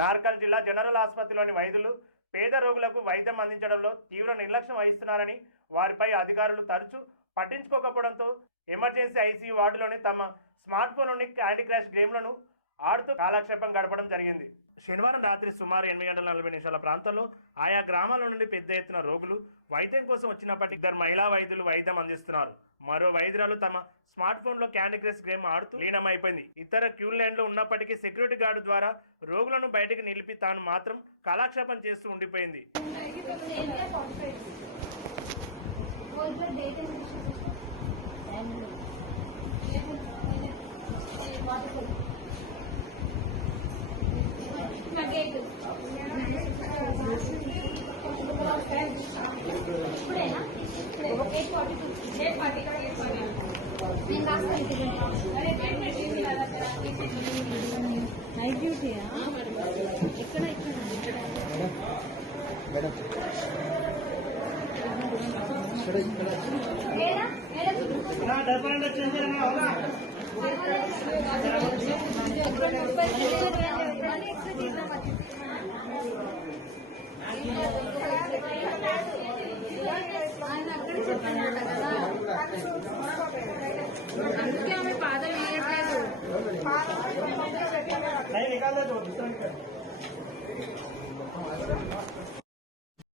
నార్కల్ జిల్లా జనరల్ ఆసుపత్రిలోని వైద్యులు పేద రోగులకు వైద్యం అందించడంలో తీవ్ర నిర్లక్ష్యం వహిస్తున్నారని, వారిపై అధికారులు తరచూ పట్టించుకోకపోవడంతో ఎమర్జెన్సీ ఐసీయూ వార్డులోని తమ స్మార్ట్ ఫోన్లోని క్యాండీ క్రష్ గేమ్లను ఆడుతూ కాలక్షేపం గడపడం జరిగింది. శనివారం రాత్రి సుమారు 8:40 ప్రాంతంలో ఆయా గ్రామాల నుండి పెద్ద ఎత్తున రోగులు వైద్యం కోసం వచ్చినప్పటికీ 2 మహిళా వైద్యులు వైద్యం అందిస్తున్నారు. మరో వైద్యురాలు తమ స్మార్ట్ ఫోన్ లో క్యాండీ క్రష్ గేమ్ ఆడుతూ లీనమైపోయింది. ఇతర క్యూ లైన్లో ఉన్నప్పటికీ సెక్యూరిటీ గార్డు ద్వారా రోగులను బయటకు నిలిపి తాను మాత్రం కాలక్షేపం చేస్తూ ఉండిపోయింది. నైట్ డ్యూటీయా ఇక్కడ అందుకే ఆమె పాదం వేయట్లేదు.